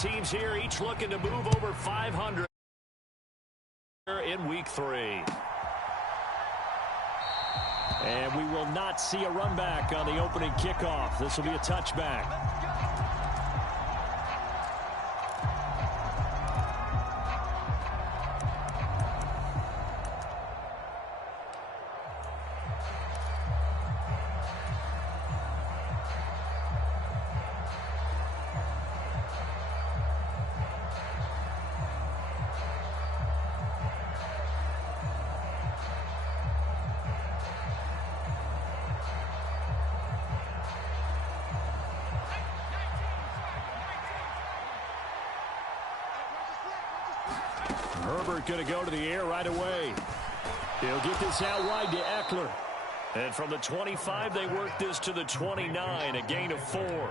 teams here, each looking to move over 500 in Week 3. And we will not see a run back on the opening kickoff. This will be a touchback. Herbert going to go to the air right away. He'll get this out wide to Eckler. And from the 25, they work this to the 29, a gain of 4.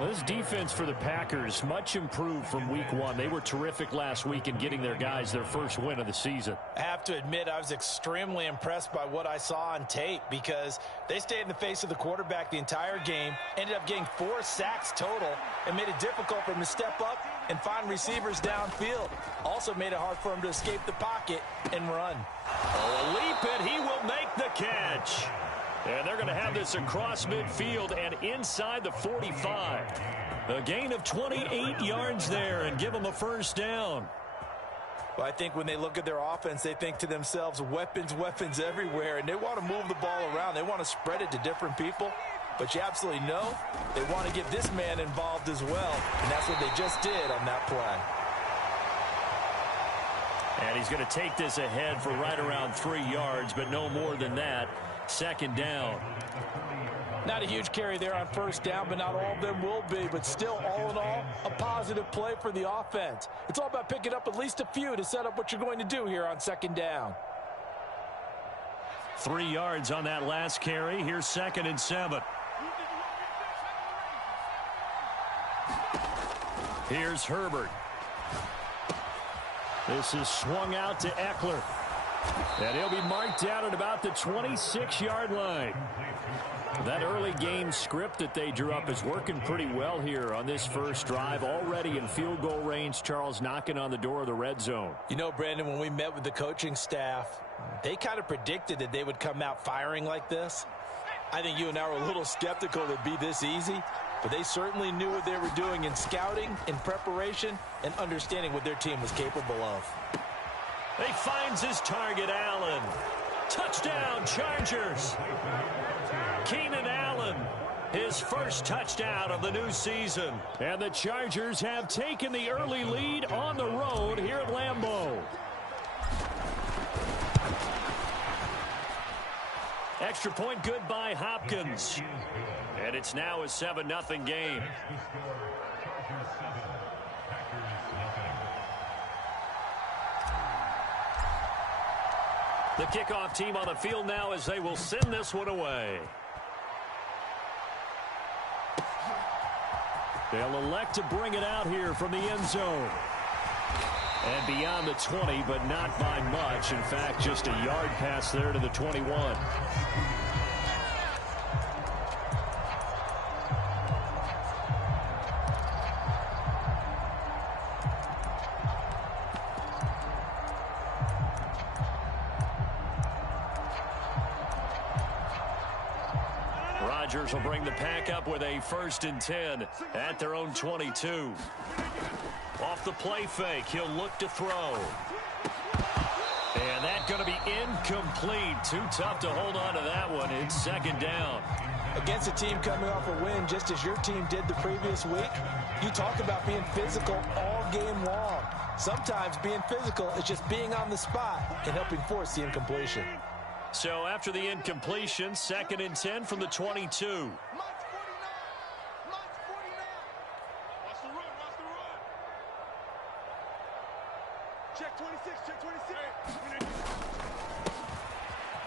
Well, this defense for the Packers, much improved from Week 1. They were terrific last week in getting their guys their first win of the season. I have to admit, I was extremely impressed by what I saw on tape because they stayed in the face of the quarterback the entire game, ended up getting 4 sacks total, and made it difficult for him to step up and find receivers downfield. Also made it hard for him to escape the pocket and run. Oh, a leap, and he will make the catch. And they're going to have this across midfield and inside the 45. A gain of 28 yards there and give them a first down. Well, I think when they look at their offense, they think to themselves, weapons, weapons everywhere, and they want to move the ball around. They want to spread it to different people. But you absolutely know they want to get this man involved as well, and that's what they just did on that play. And he's going to take this ahead for right around 3 yards, but no more than that. Second down. Not a huge carry there on first down, but not all of them will be. But still, all in all, a positive play for the offense. It's all about picking up at least a few to set up what you're going to do here on second down. 3 yards on that last carry. Here's 2nd and 7. Here's Herbert. This is swung out to Eckler. And he'll be marked down at about the 26-yard line. That early game script that they drew up is working pretty well here on this first drive. Already in field goal range, Charles, knocking on the door of the red zone. You know, Brandon, when we met with the coaching staff, they kind of predicted that they would come out firing like this. I think you and I were a little skeptical it'd be this easy, but they certainly knew what they were doing in scouting, in preparation, and understanding what their team was capable of. He finds his target, Allen. Touchdown, Chargers. Keenan Allen, his first touchdown of the new season. And the Chargers have taken the early lead on the road here at Lambeau. Extra point good by Hopkins. And it's now a 7-0 game. The kickoff team on the field now as they will send this one away. They'll elect to bring it out here from the end zone. And beyond the 20, but not by much. In fact, just a yard pass there to the 21. Rodgers will bring the pack up with a 1st and 10 at their own 22. Off the play fake, he'll look to throw. And that's going to be incomplete. Too tough to hold on to that one. It's 2nd down. Against a team coming off a win, just as your team did the previous week, you talk about being physical all game long. Sometimes being physical is just being on the spot and helping force the incompletion. So after the incompletion, 2nd and 10 from the 22. Check 26, check 26.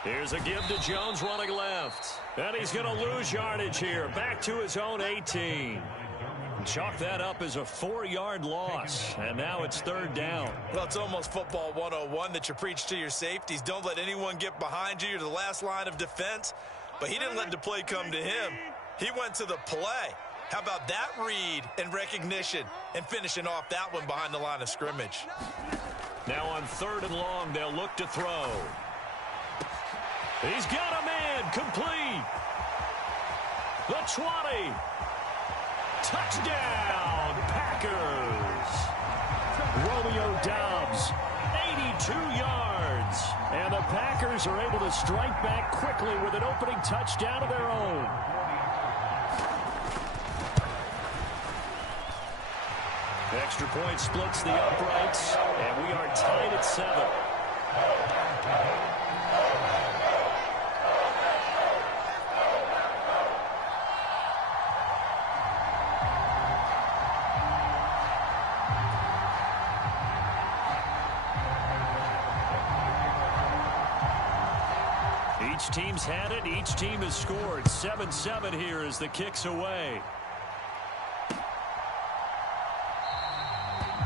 Here's a give to Jones running left. And he's going to lose yardage here. Back to his own 18. Chalk that up as a 4-yard loss. And now it's 3rd down. Well, it's almost football 101 that you preach to your safeties. Don't let anyone get behind you. You're the last line of defense. But he didn't let the play come to him. He went to the play. How about that read and recognition and finishing off that one behind the line of scrimmage? Now on 3rd and long, they'll look to throw. He's got a man, complete. The 20. Touchdown, Packers. Romeo Doubs, 82 yards. And the Packers are able to strike back quickly with an opening touchdown of their own. Extra point splits the uprights, and we are tied at 7. Each team's had it. Each team has scored. 7-7 here as the kick's away.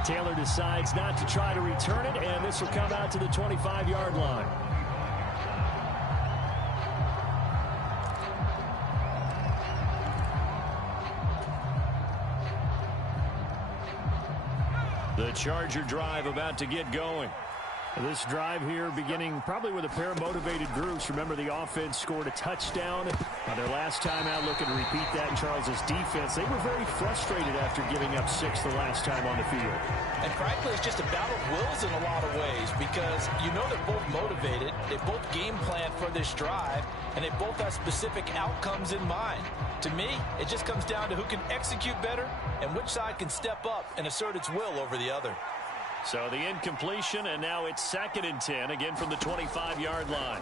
Taylor decides not to try to return it, and this will come out to the 25-yard line. The Charger drive about to get going. This drive here beginning probably with a pair of motivated groups. Remember, the offense scored a touchdown on their last time out, looking to repeat that in Charles's defense. They were very frustrated after giving up 6 the last time on the field. And frankly, it's just a battle of wills in a lot of ways, because you know they're both motivated, they both game plan for this drive, and they both have specific outcomes in mind. To me, it just comes down to who can execute better and which side can step up and assert its will over the other. So the incompletion, and now it's 2nd and 10, again from the 25-yard line.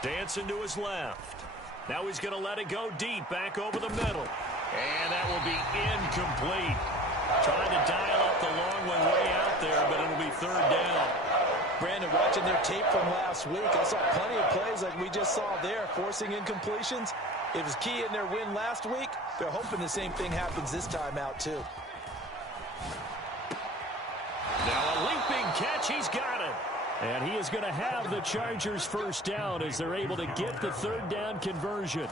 Dancing to his left. Now he's going to let it go deep, back over the middle. And that will be incomplete. Trying to dial up the long one way out there, but it'll be 3rd down. Brandon, watching their tape from last week, I saw plenty of plays like we just saw there, forcing incompletions. It was key in their win last week. They're hoping the same thing happens this time out, too. Now a leaping catch, he's got it. And he is going to have the Chargers' 1st down as they're able to get the 3rd down conversion.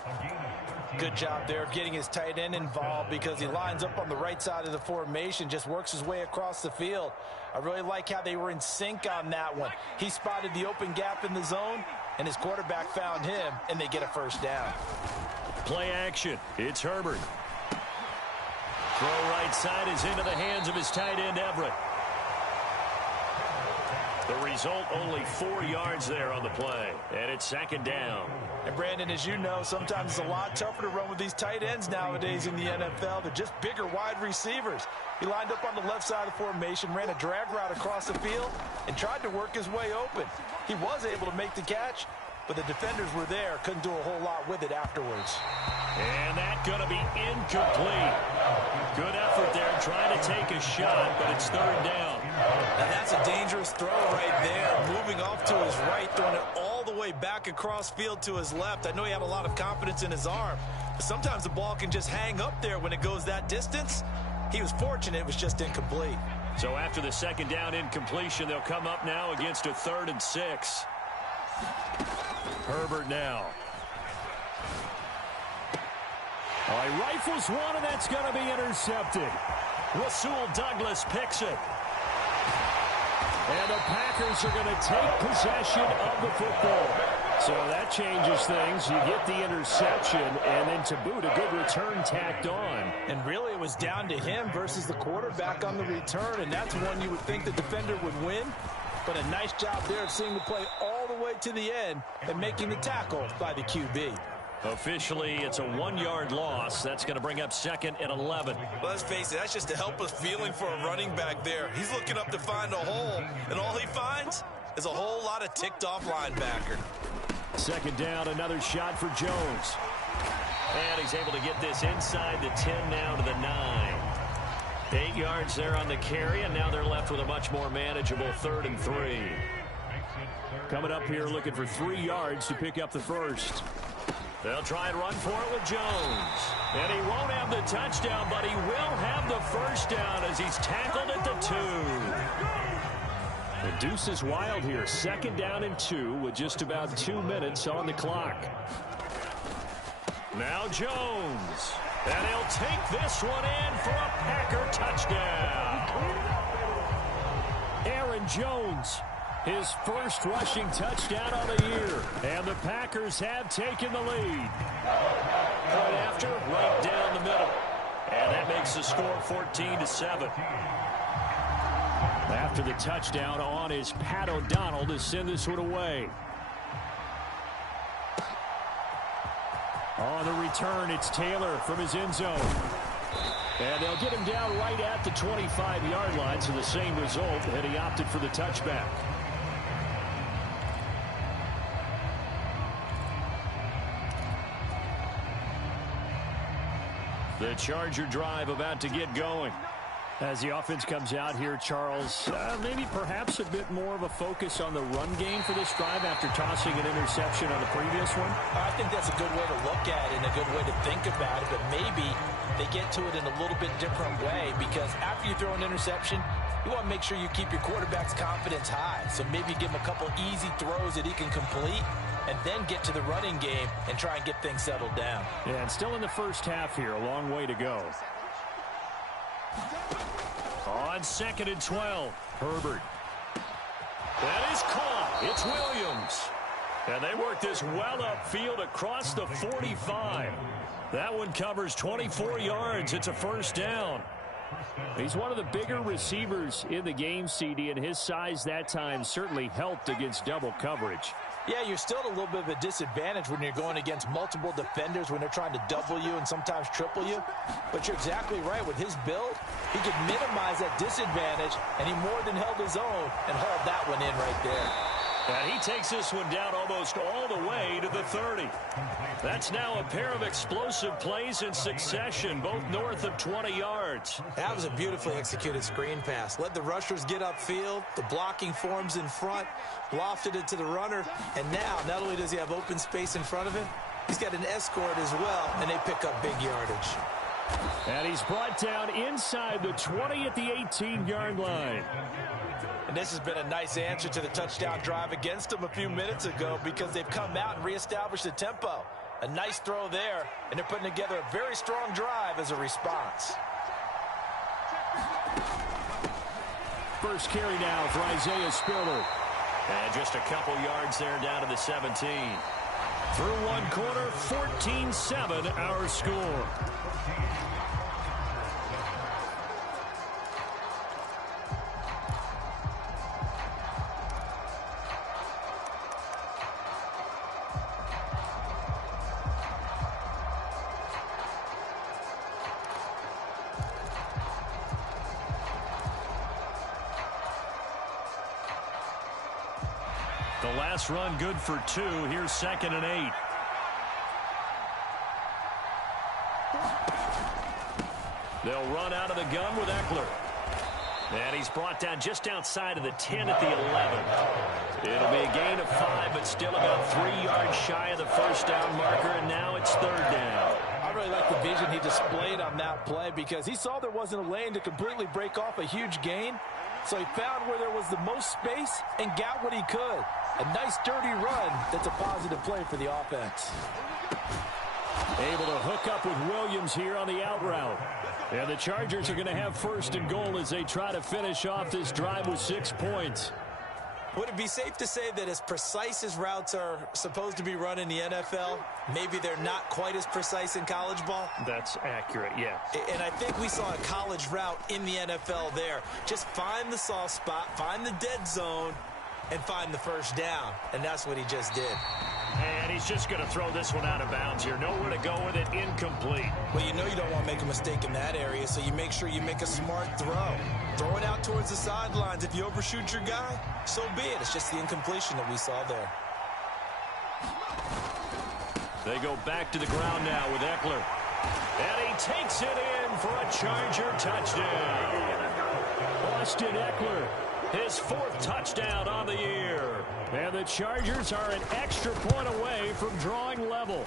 Good job there of getting his tight end involved, because he lines up on the right side of the formation, just works his way across the field. I really like how they were in sync on that one. He spotted the open gap in the zone, and his quarterback found him, and they get a 1st down. Play action. It's Herbert. Throw right side is into the hands of his tight end, Everett. The result, only 4 yards there on the play, and it's 2nd down. And Brandon, as you know, sometimes it's a lot tougher to run with these tight ends nowadays in the NFL. They're just bigger wide receivers. He lined up on the left side of the formation, ran a drag route across the field, and tried to work his way open. He was able to make the catch, but the defenders were there, couldn't do a whole lot with it afterwards. And that's going to be incomplete. Good effort there, trying to take a shot, but it's 3rd down. And that's a dangerous throw right there, moving off to his right, throwing it all the way back across field to his left. I know he had a lot of confidence in his arm, but sometimes the ball can just hang up there when it goes that distance. He was fortunate it was just incomplete. So after the 2nd down incompletion, they'll come up now against a 3rd and 6. Herbert now. He rifles one, and that's going to be intercepted. Rasul Douglas picks it. And the Packers are going to take possession of the football. So that changes things. You get the interception, and then to boot, a good return tacked on. And really, it was down to him versus the quarterback on the return, and that's one you would think the defender would win. But a nice job there of seeing the play all the way to the end and making the tackle by the QB. Officially, it's a 1-yard loss. That's going to bring up 2nd and 11. Let's face it, that's just a helpless feeling for a running back there. He's looking up to find a hole, and all he finds is a whole lot of ticked-off linebacker. 2nd down, another shot for Jones. And he's able to get this inside the 10 now to the 9. 8 yards there on the carry, and now they're left with a much more manageable 3rd and 3. Coming up here looking for 3 yards to pick up the 1st. They'll try and run for it with Jones. And he won't have the touchdown, but he will have the 1st down as he's tackled at the 2. The deuce is wild here. 2nd down and 2 with just about 2 minutes on the clock. Now Jones. And he'll take this one in for a Packer touchdown. Aaron Jones, his first rushing touchdown of the year. And the Packers have taken the lead. Point after, right down the middle. And that makes the score 14-7. After the touchdown on is Pat O'Donnell to send this one away. On the return, it's Taylor from his end zone. And they'll get him down right at the 25-yard line, so the same result, and he opted for the touchback. The Charger drive about to get going. As the offense comes out here, Charles, maybe perhaps a bit more of a focus on the run game for this drive after tossing an interception on the previous one? I think that's a good way to look at it and a good way to think about it, but maybe they get to it in a little bit different way because after you throw an interception, you want to make sure you keep your quarterback's confidence high. So maybe give him a couple easy throws that he can complete and then get to the running game and try and get things settled down. Yeah, and still in the first half here, a long way to go. On 2nd and 12, Herbert. That is caught. It's Williams. And they work this well upfield across the 45. That one covers 24 yards. It's a first down. He's one of the bigger receivers in the game, CD, and his size that time certainly helped against double coverage. Yeah, you're still at a little bit of a disadvantage when you're going against multiple defenders when they're trying to double you and sometimes triple you. But you're exactly right. With his build, he could minimize that disadvantage, and he more than held his own and hauled that one in right there. And he takes this one down almost all the way to the 30. That's now a pair of explosive plays in succession, both north of 20 yards. That was a beautifully executed screen pass. Let the rushers get upfield. The blocking forms in front. Lofted it to the runner. And now, not only does he have open space in front of him, he's got an escort as well, and they pick up big yardage. And he's brought down inside the 20 at the 18-yard line. And this has been a nice answer to the touchdown drive against them a few minutes ago because they've come out and reestablished the tempo. A nice throw there, and they're putting together a very strong drive as a response. First carry now for Isaiah Spiller. And just a couple yards there down to the 17. Through one quarter, 14-7 our score. The last run good for 2. Here's 2nd and 8. They'll run out of the gun with Eckler. And he's brought down just outside of the 10 at the 11. It'll be a gain of 5, but still about 3 yards shy of the first down marker, and now it's 3rd down. I really like the vision he displayed on that play because he saw there wasn't a lane to completely break off a huge gain. So he found where there was the most space and got what he could. A nice dirty run that's a positive play for the offense. Able to hook up with Williams here on the out route. And the Chargers are going to have 1st and goal as they try to finish off this drive with 6 points. Would it be safe to say that as precise as routes are supposed to be run in the NFL, maybe they're not quite as precise in college ball? That's accurate, yeah. And I think we saw a college route in the NFL there. Just find the soft spot, find the dead zone, and find the first down. And that's what he just did. And he's just going to throw this one out of bounds here. Nowhere to go with it. Incomplete. Well, you know you don't want to make a mistake in that area, so you make sure you make a smart throw. Throw it out towards the sidelines. If you overshoot your guy, so be it. It's just the incompletion that we saw there. They go back to the ground now with Eckler. And he takes it in for a Charger touchdown. Austin Eckler, his 4th touchdown on the year. And the Chargers are an extra point away from drawing level.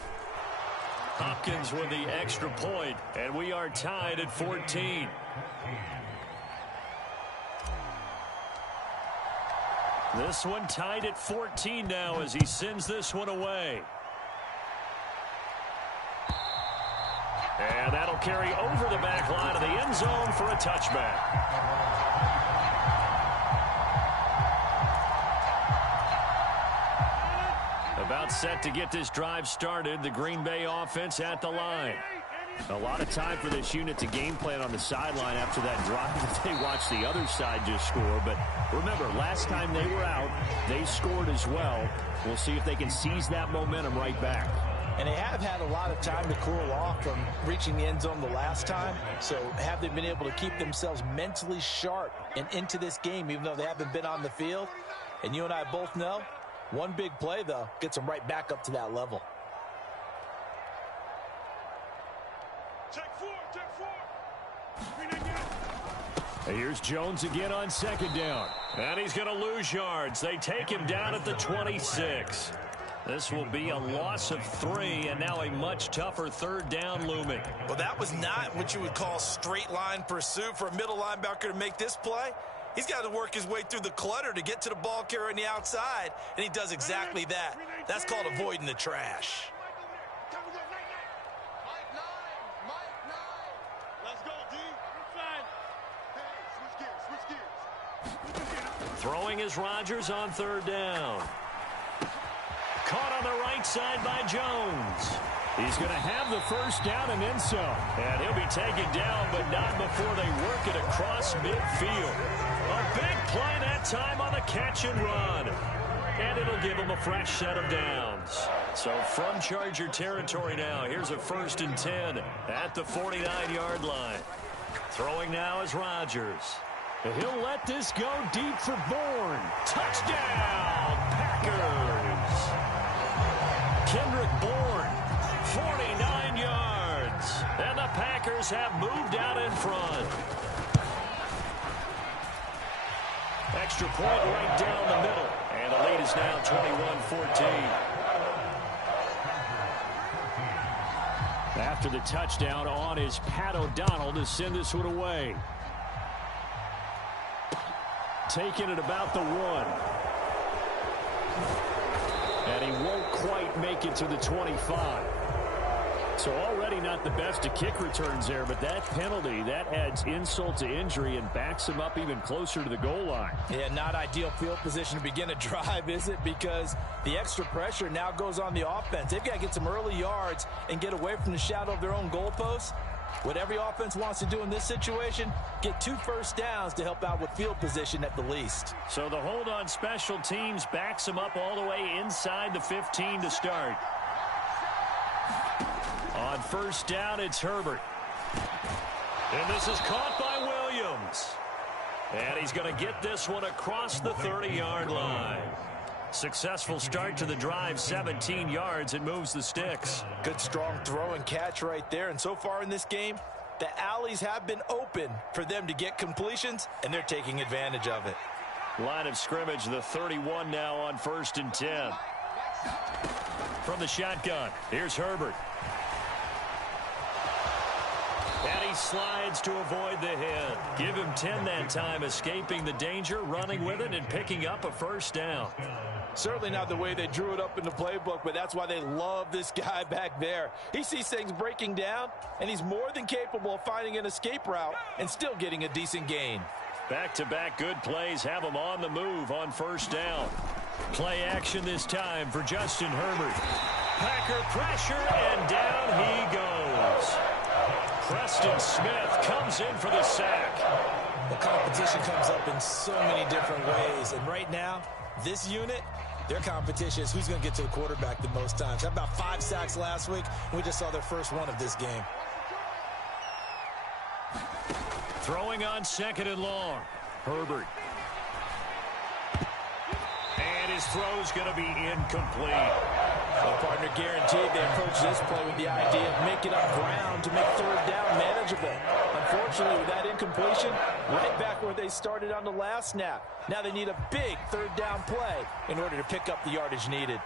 Hopkins with the extra point, and we are tied at 14. This one tied at 14 now as he sends this one away. And that'll carry over the back line of the end zone for a touchback. About set to get this drive started. The Green Bay offense at the line. A lot of time for this unit to game plan on the sideline after that drive that they watched the other side just score. But remember, last time they were out, they scored as well. We'll see if they can seize that momentum right back. And they have had a lot of time to cool off from reaching the end zone the last time. So have they been able to keep themselves mentally sharp and into this game, even though they haven't been on the field? And you and I both know, one big play, though, gets them right back up to that level. Check four. Here's Jones again on second down. And he's going to lose yards. They take him down at the 26. This will be a loss of 3, and now a much tougher third down looming. Well, that was not what you would call straight line pursuit for a middle linebacker to make this play. He's got to work his way through the clutter to get to the ball carrier on the outside, and he does exactly that. That's called avoiding the trash. Let's go, D. Switch gears. Throwing is Rodgers on third down. Caught on the right side by Jones. He's going to have the first down and then some. And he'll be taken down, but not before they work it across midfield. A big play that time on the catch and run. And it'll give him a fresh set of downs. So from Charger territory now, here's a 1st and 10 at the 49-yard line. Throwing now is Rodgers. He'll let this go deep for Bourne. Touchdown, Packers. Kendrick Bourne, 49 yards. And the Packers have moved out in front. Extra point right down the middle. And the lead is now 21-14. After the touchdown, on is Pat O'Donnell to send this one away. Taking it about the 1. And he won't quite make it to the 25. So already not the best of kick returns there, but that penalty, that adds insult to injury and backs him up even closer to the goal line. Yeah, not ideal field position to begin a drive, is it? Because the extra pressure now goes on the offense. They've got to get some early yards and get away from the shadow of their own goalposts. What every offense wants to do in this situation, get 2 first downs to help out with field position at the least. So the hold on special teams backs him up all the way inside the 15 to start. On first down, it's Herbert. And this is caught by Williams. And he's going to get this one across the 30-yard line. Successful start to the drive, 17 yards. It moves the sticks. Good strong throw and catch right there. And so far in this game, the alleys have been open for them to get completions, and they're taking advantage of it. Line of scrimmage, the 31 now on 1st and 10. From the shotgun, here's Herbert. And he slides to avoid the hit. Give him 10 that time, escaping the danger, running with it, and picking up a first down. Certainly not the way they drew it up in the playbook, but that's why they love this guy back there. He sees things breaking down, and he's more than capable of finding an escape route and still getting a decent gain. Back-to-back good plays have him on the move on first down. Play action this time for Justin Herbert. Packer pressure, and down he goes. Preston Smith comes in for the sack. The competition comes up in so many different ways, and right now, this unit, their competition is who's going to get to the quarterback the most times. Had about 5 sacks last week, and we just saw their first one of this game. Throwing on 2nd and long. Herbert. And his throw's going to be incomplete. Well, partner, guaranteed they approach this play with the idea of making up ground to make third down manageable. Unfortunately, with that incompletion, right back where they started on the last snap. Now they need a big third down play in order to pick up the yardage needed.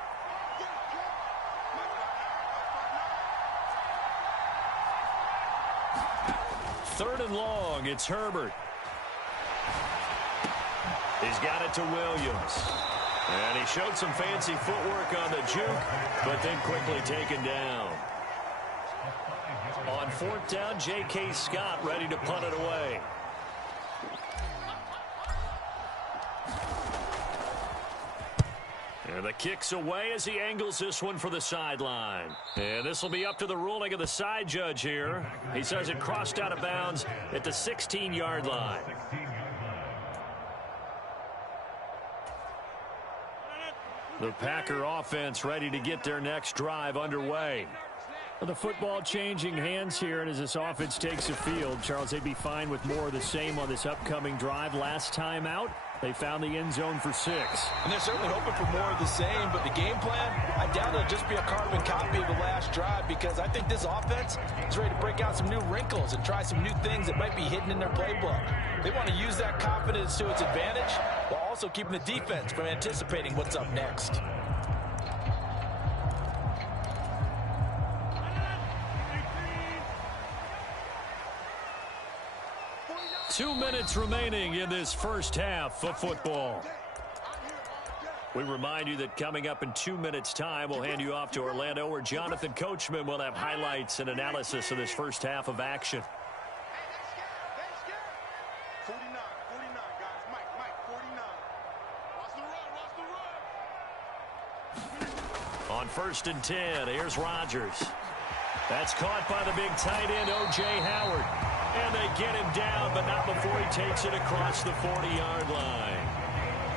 Third and long, it's Herbert. He's got it to Williams. And he showed some fancy footwork on the juke, but then quickly taken down. On fourth down, J.K. Scott ready to punt it away. And the kick's away as he angles this one for the sideline. And this will be up to the ruling of the side judge here. He says it crossed out of bounds at the 16-yard line. The Packer offense ready to get their next drive underway. Well, the football changing hands here, and as this offense takes the field, Charles, they'd be fine with more of the same on this upcoming drive. Last time out, they found the end zone for 6. And they're certainly hoping for more of the same, but the game plan, I doubt it'll just be a carbon copy of the last drive, because I think this offense is ready to break out some new wrinkles and try some new things that might be hidden in their playbook. They want to use that confidence to its advantage while also keeping the defense from anticipating what's up next. 2 minutes remaining in this first half of football. We remind you that coming up in 2 minutes' time, we'll hand you off to Orlando, where Jonathan Coachman will have highlights and analysis of this first half of action. 49, guys. Mike, 49. Watch the run. On 1st and 10, here's Rodgers. That's caught by the big tight end, O.J. Howard. And they get him down, but not before he takes it across the 40-yard line.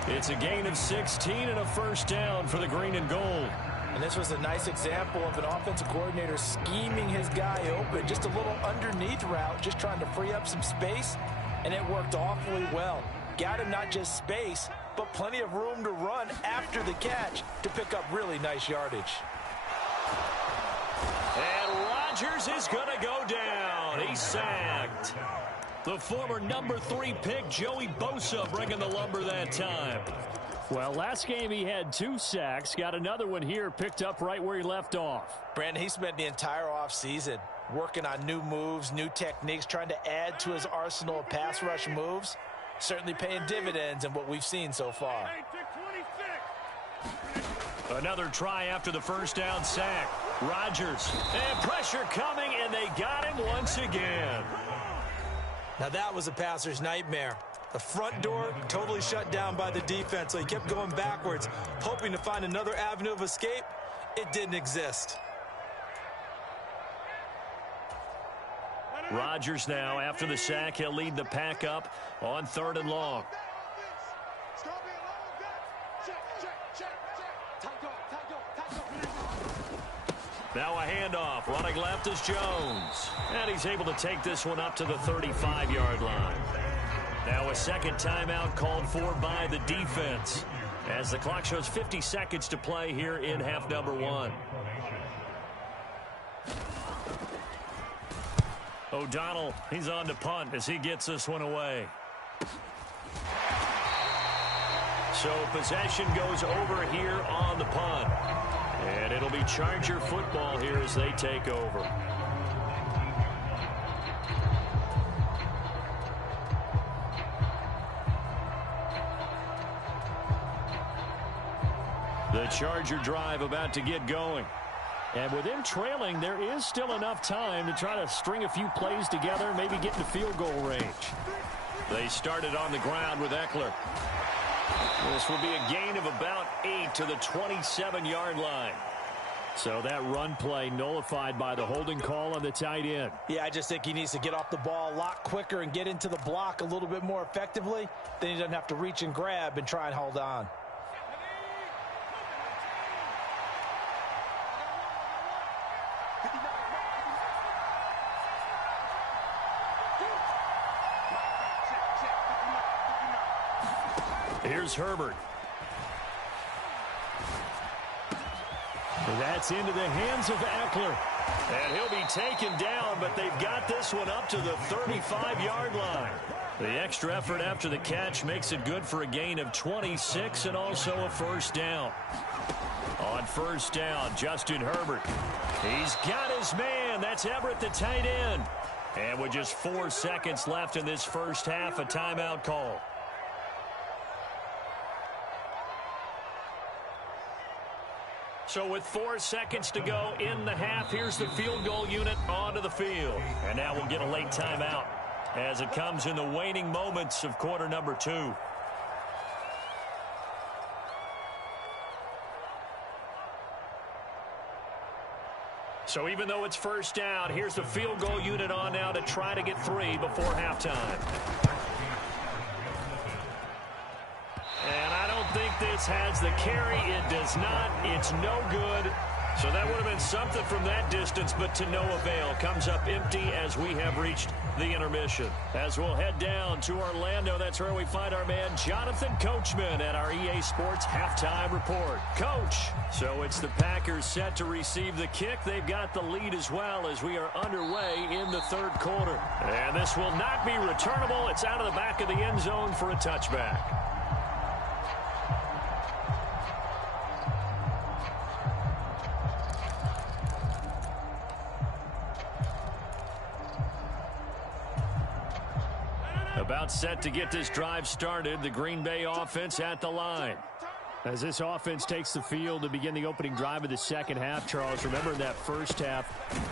It's a gain of 16 and a first down for the green and gold. And this was a nice example of an offensive coordinator scheming his guy open. Just a little underneath route, just trying to free up some space, and it worked awfully well. Got him not just space, but plenty of room to run after the catch to pick up really nice yardage. And Rodgers is going to go down. He's sacked. The former number 3 pick, Joey Bosa, bringing the lumber that time. Well, last game he had 2 sacks. Got another one here, picked up right where he left off. Brandon, he spent the entire offseason working on new moves, new techniques, trying to add to his arsenal of pass rush moves. Certainly paying dividends in what we've seen so far. Another try after the first down sack. Rodgers, and pressure coming, and they got him once again. Now that was a passer's nightmare. The front door totally shut down by the defense, so he kept going backwards, hoping to find another avenue of escape. It didn't exist. Rodgers now, after the sack, he'll lead the pack up on 3rd and long. Now a handoff. Running left is Jones. And he's able to take this one up to the 35-yard line. Now a second timeout called for by the defense, as the clock shows 50 seconds to play here in half number 1. O'Donnell, he's on to punt as he gets this one away. So possession goes over here on the punt. And it'll be Charger football here as they take over. The Charger drive about to get going. And with them trailing, there is still enough time to try to string a few plays together, maybe get into field goal range. They started on the ground with Eckler. This will be a gain of about 8 to the 27-yard line. So that run play nullified by the holding call on the tight end. Yeah, I just think he needs to get off the ball a lot quicker and get into the block a little bit more effectively. Then he doesn't have to reach and grab and try and hold on. Here's Herbert. That's into the hands of Eckler. And he'll be taken down, but they've got this one up to the 35-yard line. The extra effort after the catch makes it good for a gain of 26 and also a first down. On first down, Justin Herbert. He's got his man. That's Everett, the tight end. And with just 4 seconds left in this first half, a timeout call. So with 4 seconds to go in the half, here's the field goal unit onto the field. And now we'll get a late timeout as it comes in the waning moments of quarter number 2. So even though it's first down, here's the field goal unit on now to try to get 3 before halftime. And I don't think this has the carry. It does not. It's no good. So that would have been something from that distance, but to no avail. Comes up empty as we have reached the intermission. As we'll head down to Orlando, that's where we find our man Jonathan Coachman at our EA Sports Halftime Report. Coach, so it's the Packers set to receive the kick. They've got the lead as well as we are underway in the third quarter. And this will not be returnable. It's out of the back of the end zone for a touchback. About set to get this drive started. The Green Bay offense at the line. As this offense takes the field to begin the opening drive of the second half, Charles, remember that first half,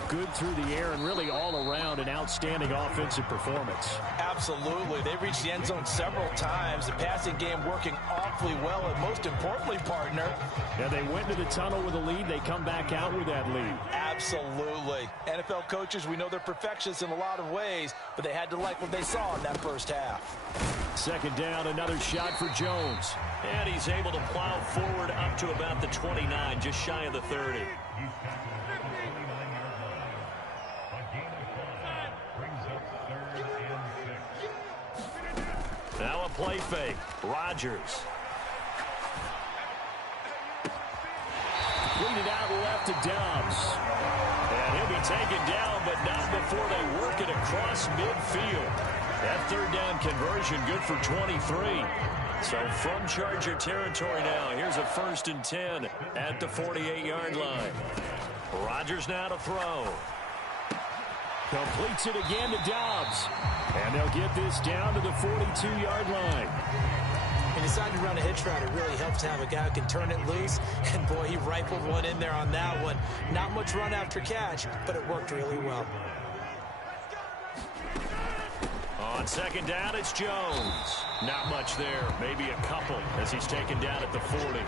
good through the air and really all around an outstanding offensive performance. Absolutely. They reached the end zone several times. The passing game working awfully well, and most importantly, partner. Yeah, they went to the tunnel with a lead. They come back out with that lead. Absolutely. NFL coaches, we know they're perfectionists in a lot of ways, but they had to like what they saw in that first half. Second down, another shot for Jones. And he's able to plow forward up to about the 29, just shy of the 30. Now a play fake. Rodgers. Lead it out left to Dobbs. And he'll be taken down, but not before they work it across midfield. That third down conversion good for 23. So from Charger territory now, here's a 1st and 10 at the 48-yard line. Rodgers now to throw. Completes it again to Dobbs. And they'll get this down to the 42-yard line. He decided to run a hitch route. It really helps to have a guy who can turn it loose. And, boy, he rifled one in there on that one. Not much run after catch, but it worked really well. On second down, it's Jones. Not much there, maybe a couple as he's taken down at the 40.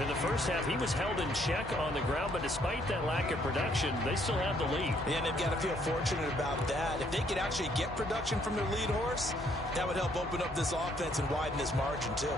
In the first half, he was held in check on the ground, but despite that lack of production, they still have the lead. And they've got to feel fortunate about that. If they could actually get production from their lead horse, that would help open up this offense and widen this margin, too.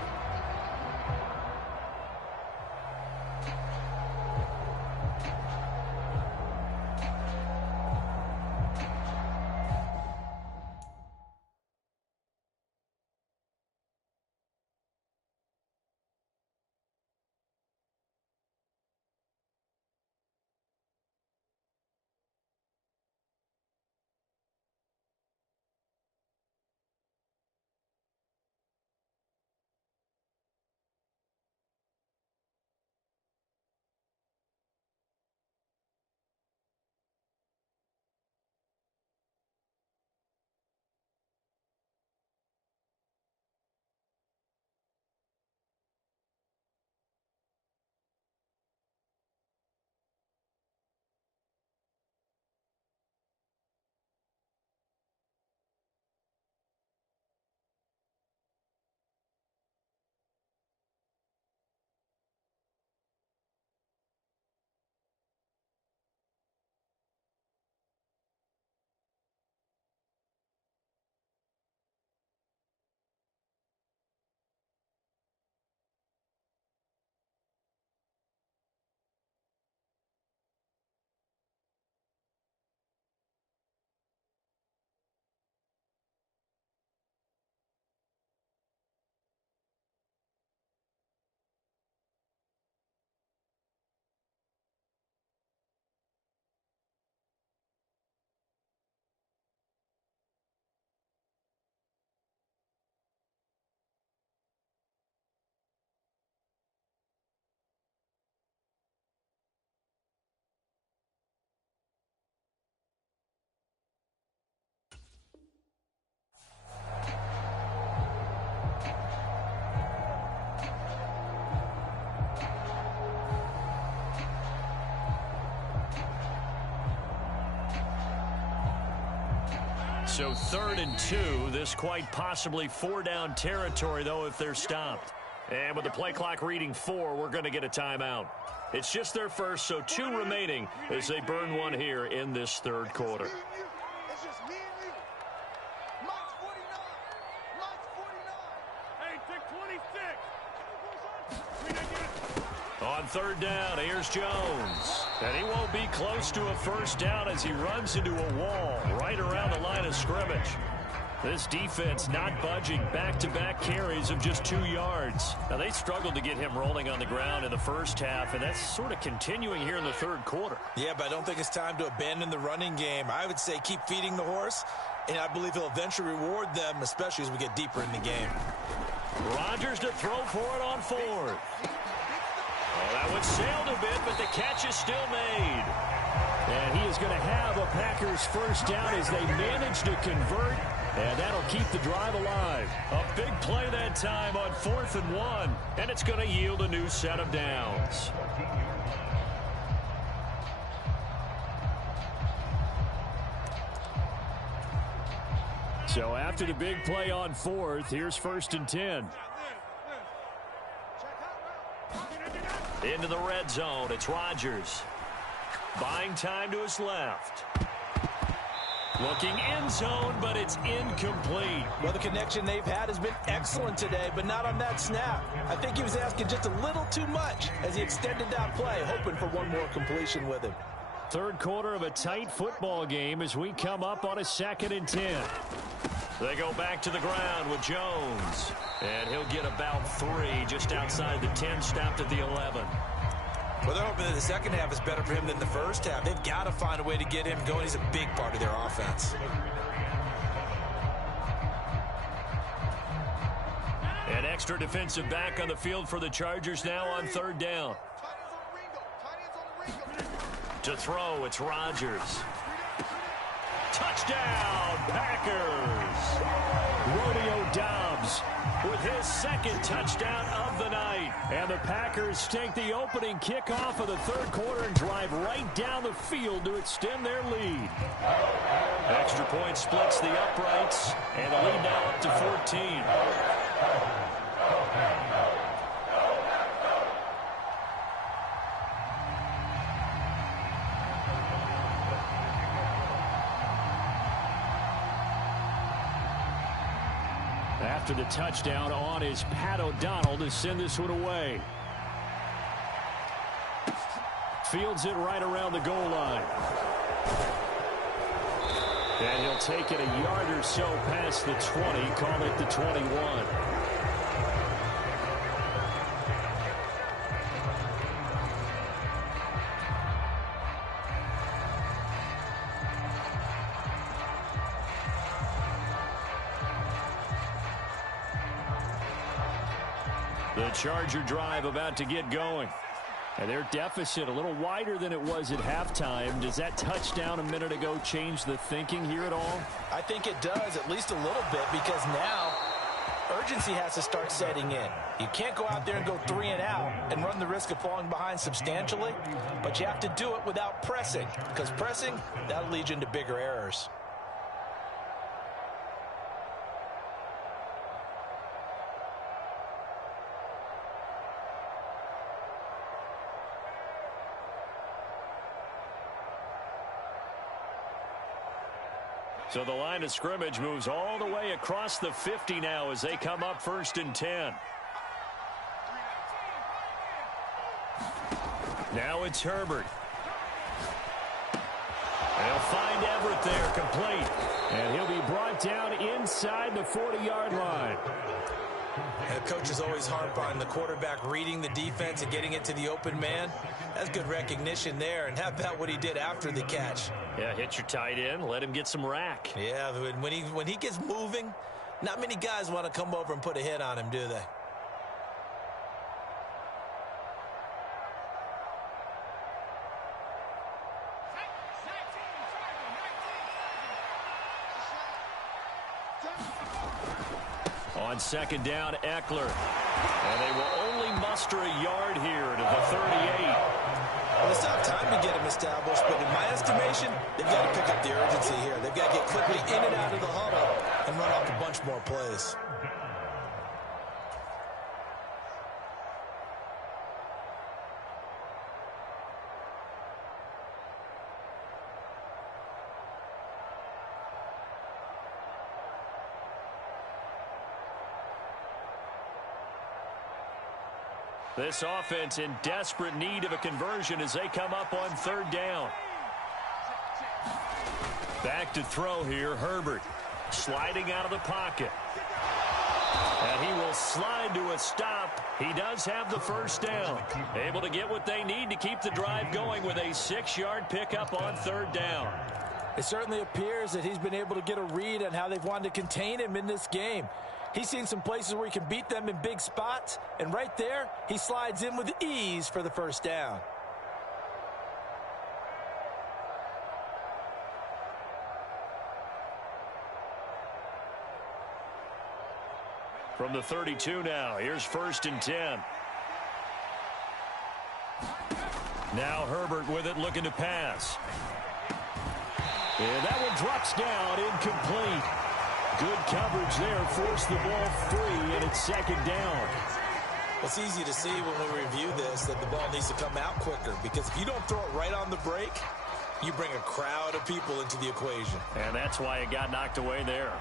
So 3rd and 2. This quite possibly 4-down territory, though, if they're stopped. And with the play clock reading 4, we're going to get a timeout. It's just their first, so 2 remaining as they burn one here in this 3rd quarter. It's just me and you. Mike's 49. Mike's 49. Hey, take 26. On 3rd down, here's Jones. And he won't be close to a first down as he runs into a wall right around the line of scrimmage. This defense not budging, back-to-back carries of just 2 yards. Now, they struggled to get him rolling on the ground in the first half, and that's sort of continuing here in the 3rd quarter. Yeah, but I don't think it's time to abandon the running game. I would say keep feeding the horse, and I believe he'll eventually reward them, especially as we get deeper in the game. Rodgers to throw for it on 4th. Oh, that one sailed a bit, but the catch is still made. And he is going to have a Packers first down as they manage to convert. And that'll keep the drive alive. A big play that time on 4th and 1. And it's going to yield a new set of downs. So after the big play on 4th, here's 1st and 10. Into the red zone. It's Rodgers. Buying time to his left. Looking end zone, but it's incomplete. Well, the connection they've had has been excellent today, but not on that snap. I think he was asking just a little too much as he extended that play, hoping for one more completion with him. 3rd quarter of a tight football game as we come up on a 2nd and 10. They go back to the ground with Jones. And he'll get about 3 just outside the 10, stopped at the 11. Well, they're hoping that the second half is better for him than the first half. They've got to find a way to get him going. He's a big part of their offense. An extra defensive back on the field for the Chargers now on 3rd down. To throw, it's Rodgers. Touchdown, Packers! Romeo Doubs with his 2nd touchdown of the night. And the Packers take the opening kickoff of the 3rd quarter and drive right down the field to extend their lead. Extra point splits the uprights, and the lead now up to 14. After the touchdown on is Pat O'Donnell to send this one away. Fields it right around the goal line. And he'll take it a yard or so past the 20, call it the 21. The Charger drive about to get going. And their deficit a little wider than it was at halftime. Does that touchdown a minute ago change the thinking here at all? I think it does, at least a little bit, because now urgency has to start setting in. You can't go out there and go 3 and out and run the risk of falling behind substantially, but you have to do it without pressing, because pressing, that'll lead you into bigger errors. So the line of scrimmage moves all the way across the 50 now as they come up 1st and 10. Now it's Herbert. They'll find Everett there, complete. And he'll be brought down inside the 40-yard line. And coaches always harp on the quarterback reading the defense and getting it to the open man. That's good recognition there. And how about what he did after the catch? Yeah, hit your tight end, let him get some rack. Yeah, when he gets moving, not many guys want to come over and put a hit on him, do they? On 2nd down, Eckler. And they will only muster a yard here to the 38. Well, they still have time to get him established, but in my estimation, they've got to pick up the urgency here. They've got to get quickly in and out of the huddle and run off a bunch more plays. This offense in desperate need of a conversion as they come up on third down. Back to throw here, Herbert. Sliding out of the pocket. And he will slide to a stop. He does have the first down. Able to get what they need to keep the drive going with a 6-yard pickup on third down. It certainly appears that he's been able to get a read on how they've wanted to contain him in this game. He's seen some places where he can beat them in big spots, and right there, he slides in with ease for the first down. From the 32 now, here's 1st and 10. Now Herbert with it, looking to pass. And that one drops down, incomplete. Good coverage there, forced the ball free, and it's 2nd down. It's easy to see when we review this that the ball needs to come out quicker, because if you don't throw it right on the break, you bring a crowd of people into the equation. And that's why it got knocked away there.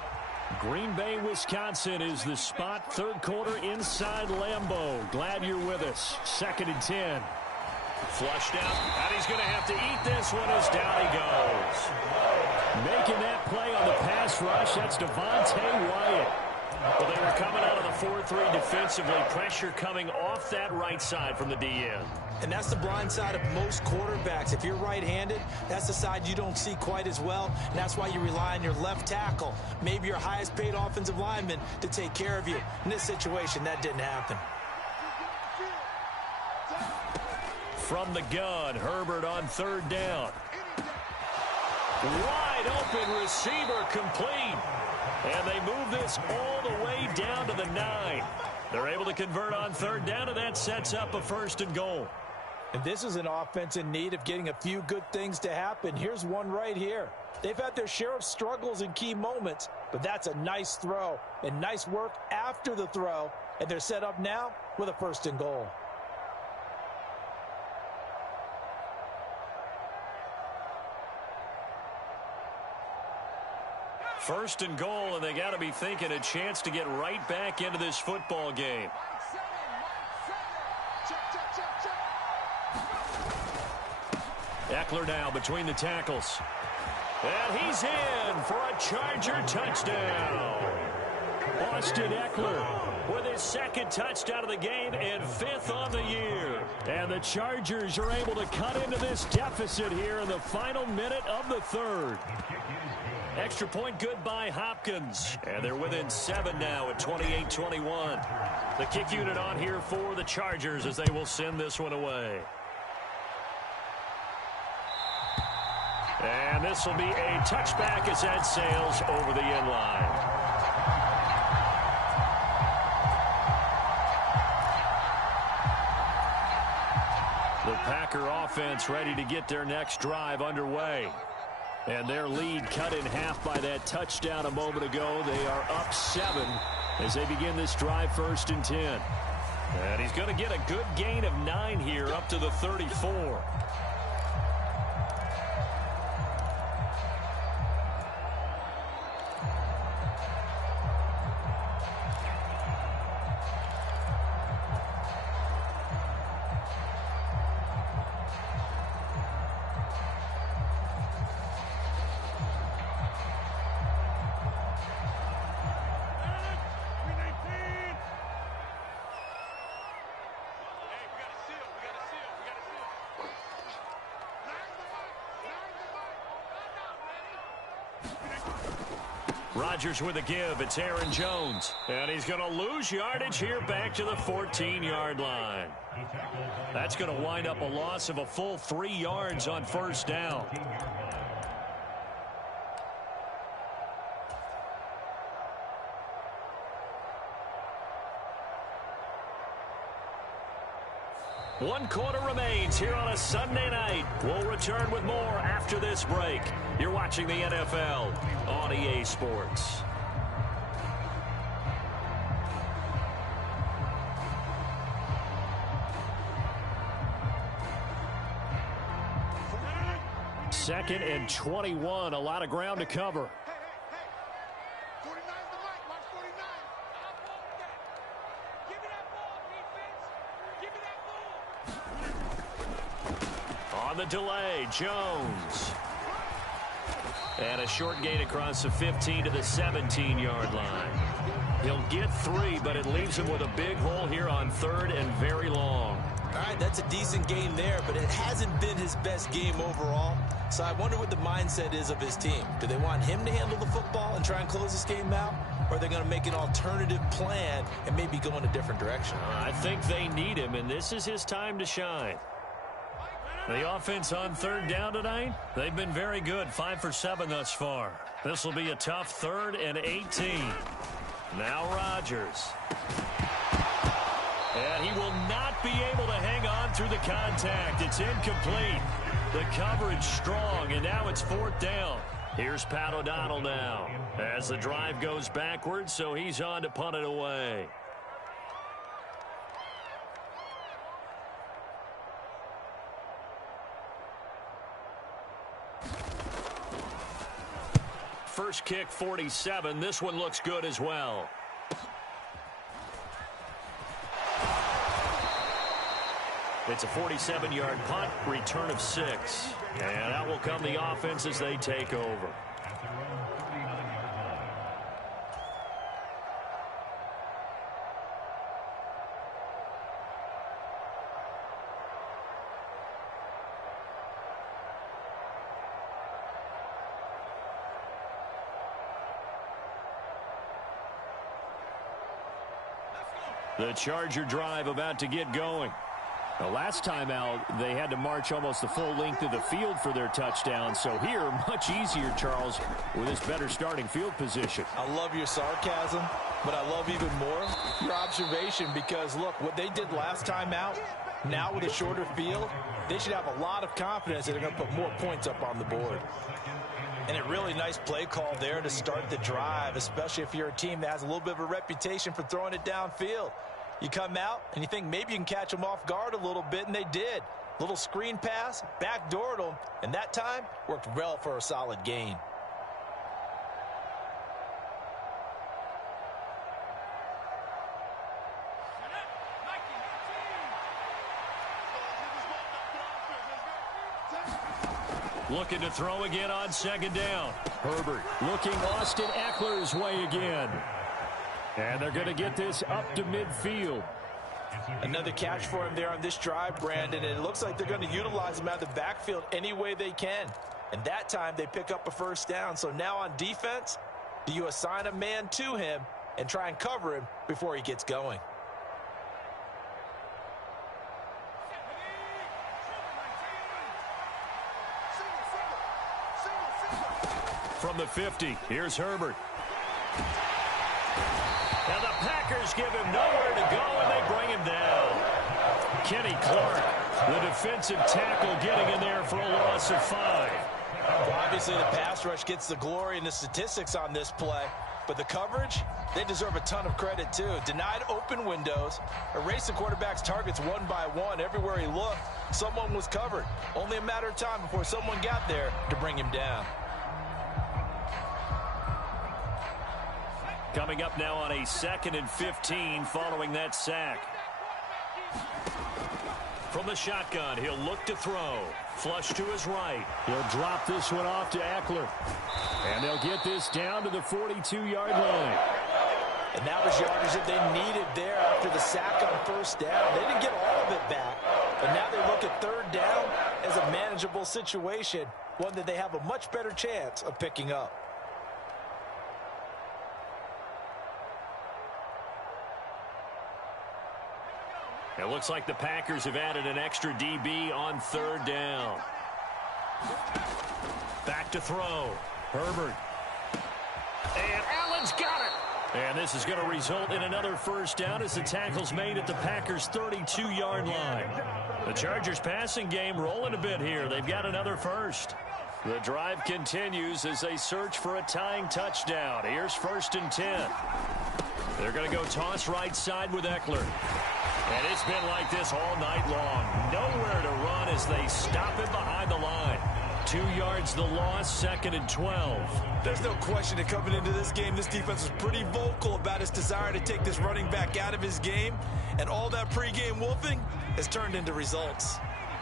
Green Bay, Wisconsin is the spot. 3rd quarter inside Lambeau. Glad you're with us. 2nd and 10. Flushed out, and he's going to have to eat this one as down he goes. Making that play on the pass rush, that's Devontae Wyatt. Well, they were coming out of the 4-3 defensively. Pressure coming off that right side from the DN. And that's the blind side of most quarterbacks. If you're right-handed, that's the side you don't see quite as well, and that's why you rely on your left tackle, maybe your highest-paid offensive lineman, to take care of you. In this situation, that didn't happen. From the gun, Herbert on 3rd down. Wide open receiver, complete. And they move this all the way down to the 9. They're able to convert on 3rd down, and that sets up a 1st and goal. And this is an offense in need of getting a few good things to happen. Here's one right here. They've had their share of struggles in key moments, but that's a nice throw and nice work after the throw. And they're set up now with a 1st and goal. First and goal, and they got to be thinking a chance to get right back into this football game. Eckler now between the tackles. And he's in for a Charger touchdown. Austin Eckler with his 2nd touchdown of the game and 5th on the year. And the Chargers are able to cut into this deficit here in the final minute of the 3rd. Extra point good by Hopkins. And they're within 7 now at 28-21. The kick unit on here for the Chargers as they will send this one away. And this will be a touchback as that sails over the end line. The Packer offense ready to get their next drive underway. And their lead cut in half by that touchdown a moment ago. They are up 7 as they begin this drive, 1st and 10. And he's going to get a good gain of 9 here up to the 34. Rodgers with a give. It's Aaron Jones. And he's going to lose yardage here back to the 14-yard line. That's going to wind up a loss of a full 3 yards on 1st down. One quarter remains here on a Sunday night. We'll return with more after this break. You're watching the NFL on EA Sports. Second and 21. A lot of ground to cover. On the delay, Jones. And a short gain across the 15 to the 17-yard line. He'll get 3, but it leaves him with a big hole here on 3rd and very long. All right, that's a decent game there, but it hasn't been his best game overall. So I wonder what the mindset is of his team. Do they want him to handle the football and try and close this game out? Or are they going to make an alternative plan and maybe go in a different direction? I think they need him, and this is his time to shine. The offense on 3rd down tonight, they've been very good, 5 for 7 thus far. This will be a tough 3rd and 18. Now Rodgers. And he will not be able to hang on through the contact. It's incomplete. The coverage strong, and now it's 4th down. Here's Pat O'Donnell now as the drive goes backwards, so he's on to punt it away. First kick, 47. This one looks good as well. It's a 47-yard punt, return of 6. And that will come the offense as they take over. The Charger drive about to get going. The last time out, they had to march almost the full length of the field for their touchdown. So here, much easier, Charles, with this better starting field position. I love your sarcasm, but I love even more your observation because, look, what they did last time out, now with a shorter field, they should have a lot of confidence that they're going to put more points up on the board. And a really nice play call there to start the drive, especially if you're a team that has a little bit of a reputation for throwing it downfield. You come out and you think maybe you can catch them off guard a little bit, and they did. Little screen pass, backdoored them, and that time worked well for a solid gain. Looking to throw again on 2nd down. Herbert looking Austin Eckler's way again. And they're going to get this up to midfield. Another catch for him there on this drive, Brandon. And it looks like they're going to utilize him out of the backfield any way they can. And that time they pick up a 1st down. So now on defense, do you assign a man to him and try and cover him before he gets going? From the 50, here's Herbert. And the Packers give him nowhere to go, and they bring him down. Kenny Clark, the defensive tackle, getting in there for a loss of 5. Well, obviously, the pass rush gets the glory and the statistics on this play. But the coverage, they deserve a ton of credit, too. Denied open windows, erased the quarterback's targets one by one. Everywhere he looked, someone was covered. Only a matter of time before someone got there to bring him down. Coming up now on a 2nd and 15 following that sack. From the shotgun, he'll look to throw. Flush to his right. He'll drop this one off to Eckler. And they'll get this down to the 42-yard line. And that was yardage that they needed there after the sack on 1st down. They didn't get all of it back. But now they look at 3rd down as a manageable situation, one that they have a much better chance of picking up. It looks like the Packers have added an extra DB on 3rd down. Back to throw. Herbert. And Allen's got it. And this is going to result in another first down as the tackle's made at the Packers' 32-yard line. The Chargers passing game rolling a bit here. They've got another first. The drive continues as they search for a tying touchdown. Here's 1st and 10. They're going to go toss right side with Eckler. And it's been like this all night long. Nowhere to run as they stop him behind the line. 2 yards the loss, 2nd and 12. There's no question that coming into this game, this defense was pretty vocal about its desire to take this running back out of his game. And all that pregame wolfing has turned into results.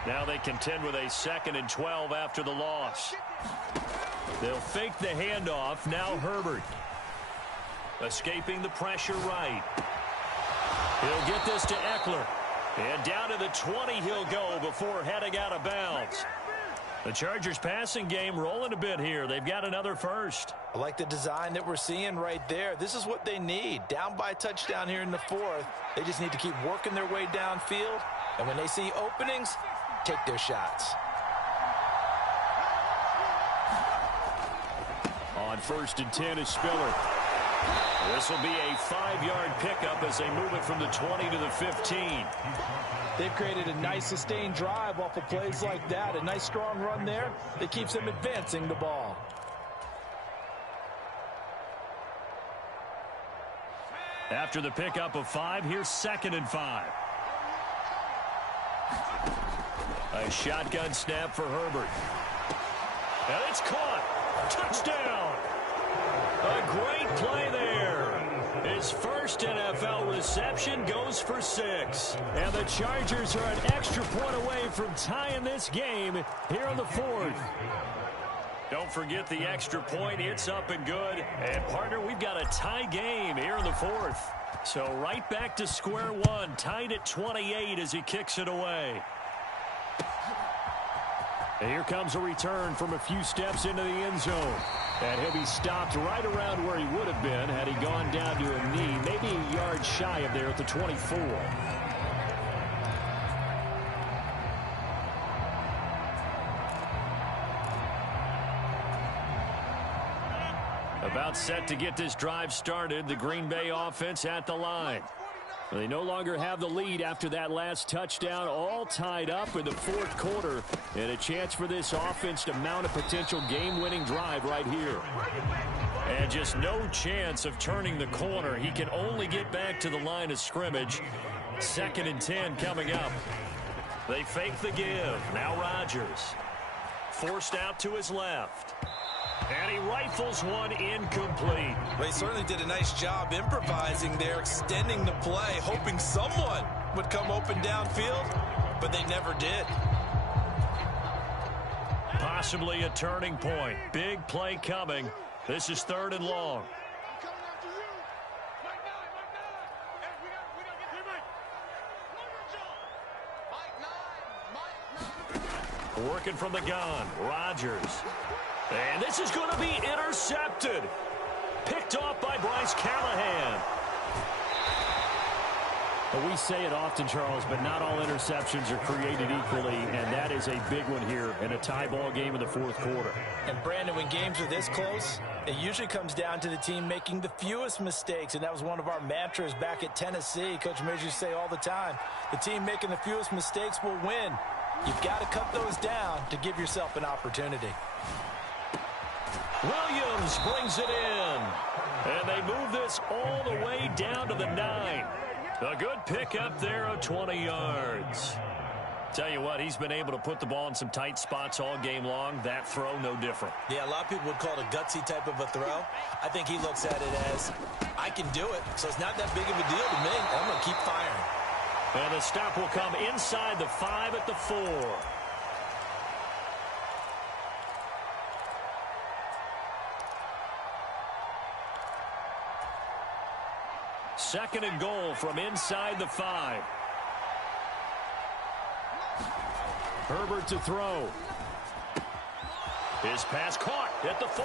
Now they contend with a 2nd and 12 after the loss. They'll fake the handoff. Now Herbert. Escaping the pressure right. He'll get this to Eckler. And down to the 20 he'll go before heading out of bounds. The Chargers passing game rolling a bit here. They've got another first. I like the design that we're seeing right there. This is what they need. Down by a touchdown here in the 4th. They just need to keep working their way downfield. And when they see openings, take their shots. On 1st and 10 is Spiller. This will be a 5-yard pickup as they move it from the 20 to the 15. They've created a nice sustained drive off of plays like that. A nice strong run there that keeps them advancing the ball. After the pickup of 5, here's 2nd and 5. A shotgun snap for Herbert. And it's caught. Touchdown. A great play there. His first NFL reception goes for 6. And the Chargers are an extra point away from tying this game here in the 4th. Don't forget the extra point. It's up and good. And, partner, we've got a tie game here in the 4th. So right back to square one, tied at 28 as he kicks it away. And here comes a return from a few steps into the end zone. And he'll be stopped right around where he would have been had he gone down to a knee, maybe a yard shy of there at the 24. About set to get this drive started, the Green Bay offense at the line. They no longer have the lead after that last touchdown, all tied up in the 4th quarter, and a chance for this offense to mount a potential game-winning drive right here. And just no chance of turning the corner. He can only get back to the line of scrimmage. 2nd and 10 coming up. They fake the give. Now Rodgers. Forced out to his left. And he rifles one incomplete. Well, he certainly did a nice job improvising there, extending the play, hoping someone would come open downfield, but they never did. Possibly a turning point. Big play coming. This is 3rd and long. Working from the gun, Rodgers. And this is going to be intercepted. Picked off by Bryce Callahan. Well, we say it often, Charles, but not all interceptions are created equally, and that is a big one here in a tie ball game in the 4th quarter. And, Brandon, when games are this close, it usually comes down to the team making the fewest mistakes, and that was one of our mantras back at Tennessee. Coach Mears used to say all the time, the team making the fewest mistakes will win. You've got to cut those down to give yourself an opportunity. Williams brings it in. And they move this all the way down to the 9. A good pickup there of 20 yards. Tell you what, he's been able to put the ball in some tight spots all game long. That throw, no different. Yeah, a lot of people would call it a gutsy type of a throw. I think he looks at it as, I can do it, so it's not that big of a deal to me. I'm going to keep firing. And the stop will come inside the 5 at the 4. Second and goal from inside the 5. Herbert to throw. His pass caught at the 4.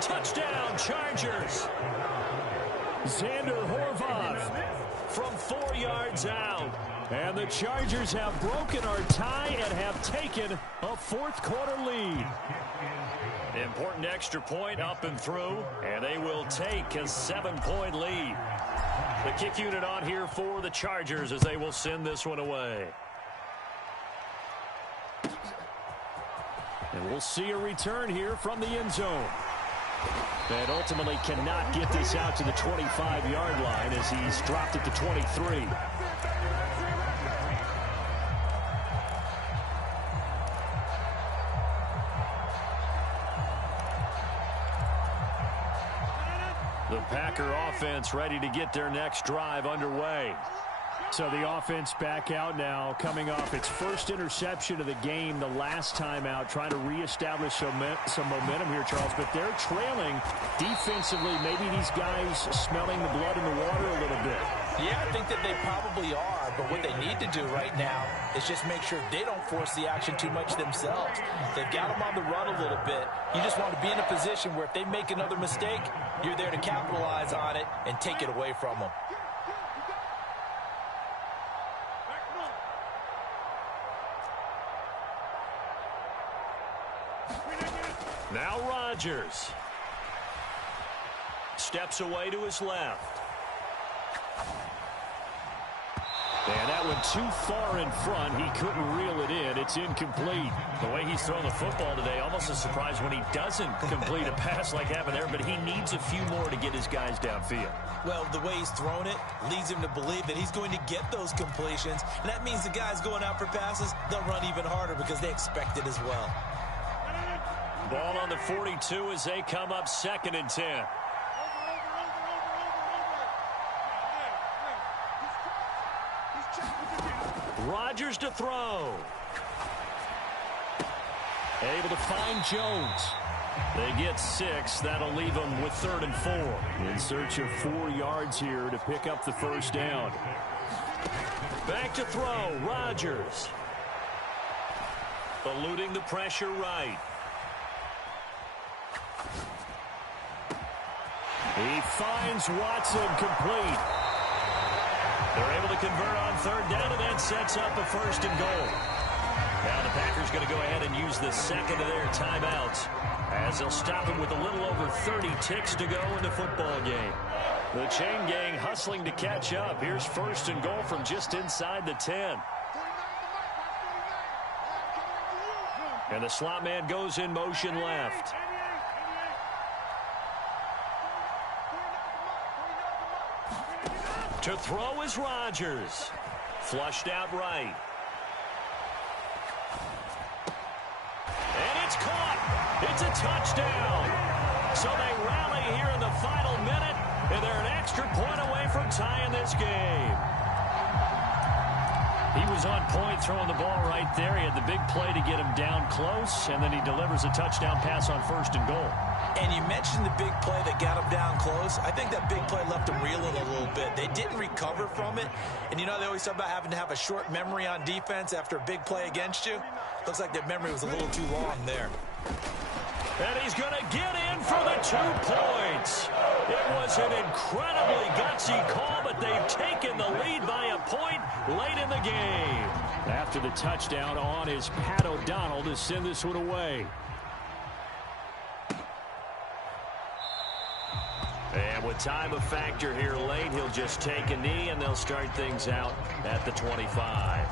Touchdown, Chargers. Xander Horvath from 4 yards out. And the Chargers have broken our tie and have taken a fourth-quarter lead. Important extra point up and through, and they will take a 7-point lead. The kick unit on here for the Chargers as they will send this one away. And we'll see a return here from the end zone. And ultimately cannot get this out to the 25-yard line as he's dropped it to 23. The Packer offense ready to get their next drive underway. So the offense back out now, coming off its first interception of the game the last time out, trying to reestablish some momentum here, Charles. But they're trailing defensively. Maybe these guys smelling the blood in the water a little bit. Yeah, I think that they probably are, but what they need to do right now is just make sure they don't force the action too much themselves. They've got them on the run a little bit. You just want to be in a position where if they make another mistake, you're there to capitalize on it and take it away from them. Now Rodgers steps away to his left. And that went too far in front. He couldn't reel it in. It's incomplete. The way he's thrown the football today, almost a surprise when he doesn't complete a pass like happened there, but he needs a few more to get his guys downfield. Well, the way he's thrown it leads him to believe that he's going to get those completions. And that means the guys going out for passes, they'll run even harder because they expect it as well. Ball on the 42 as they come up 2nd and 10. Rodgers to throw. Able to find Jones. They get 6. That'll leave them with 3rd and 4. In search of 4 yards here to pick up the first down. Back to throw. Rodgers. Eluding the pressure right. He finds Watson complete. They're able to convert on 3rd down, and that sets up a 1st and goal. Now the Packers going to go ahead and use the second of their timeouts as they'll stop him with a little over 30 ticks to go in the football game. The chain gang hustling to catch up. Here's 1st and goal from just inside the 10. And the slot man goes in motion left. To throw is Rodgers. Flushed out right. And it's caught. It's a touchdown. So they rally here in the final minute, and they're an extra point away from tying this game. He was on point throwing the ball right there. He had the big play to get him down close, and then he delivers a touchdown pass on 1st and goal. And you mentioned the big play that got him down close. I think that big play left him reeling a little bit. They didn't recover from it. And you know they always talk about having to have a short memory on defense after a big play against you. Looks like their memory was a little too long there. And he's going to get in for the 2 points. It was an incredibly gutsy call, but they've taken the lead by a point late in the game. After the touchdown on is Pat O'Donnell to send this one away. And with time a factor here late, he'll just take a knee, and they'll start things out at the 25.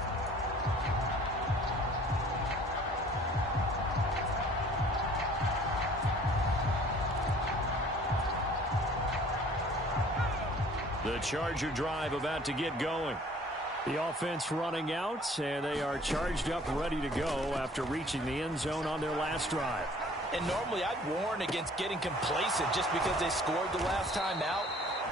The Charger drive about to get going. The offense running out, and they are charged up, ready to go after reaching the end zone on their last drive. And normally I'd warn against getting complacent just because they scored the last time out.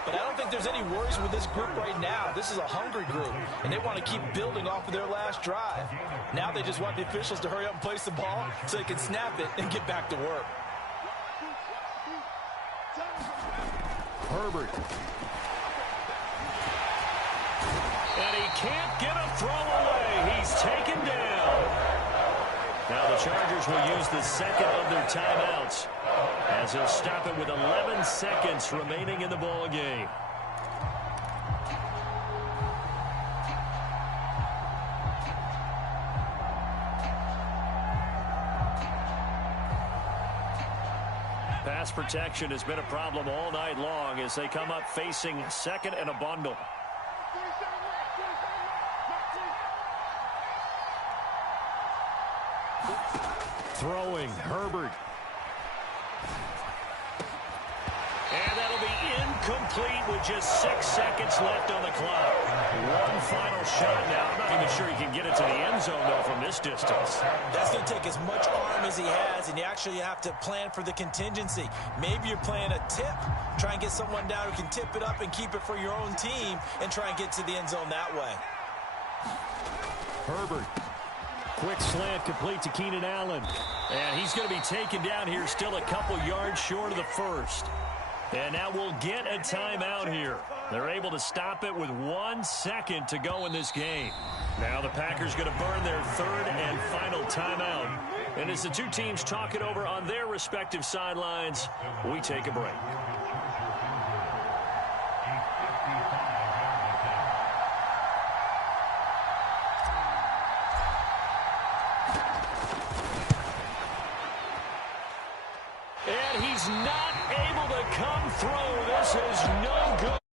But I don't think there's any worries with this group right now. This is a hungry group, and they want to keep building off of their last drive. Now they just want the officials to hurry up and place the ball so they can snap it and get back to work. Herbert. And he can't get a throw away. He's taken down. Now the Chargers will use the second of their timeouts as they'll stop it with 11 seconds remaining in the ball game. pass protection has been a problem all night long as they come up facing second and a bundle. Throwing, Herbert. And that'll be incomplete with just 6 seconds left on the clock. One final shot now. I'm not even sure he can get it to the end zone, though, from this distance. That's going to take as much arm as he has, and you actually have to plan for the contingency. Maybe you're playing a tip. Try and get someone down who can tip it up and keep it for your own team and try and get to the end zone that way. Herbert. Quick slant complete to Keenan Allen. And he's going to be taken down here, still a couple yards short of the first. And now we'll get a timeout here. They're able to stop it with 1 second to go in this game. Now the Packers going to burn their third and final timeout. And as the two teams talk it over on their respective sidelines, we take a break. And he's not able to come through. This is no good.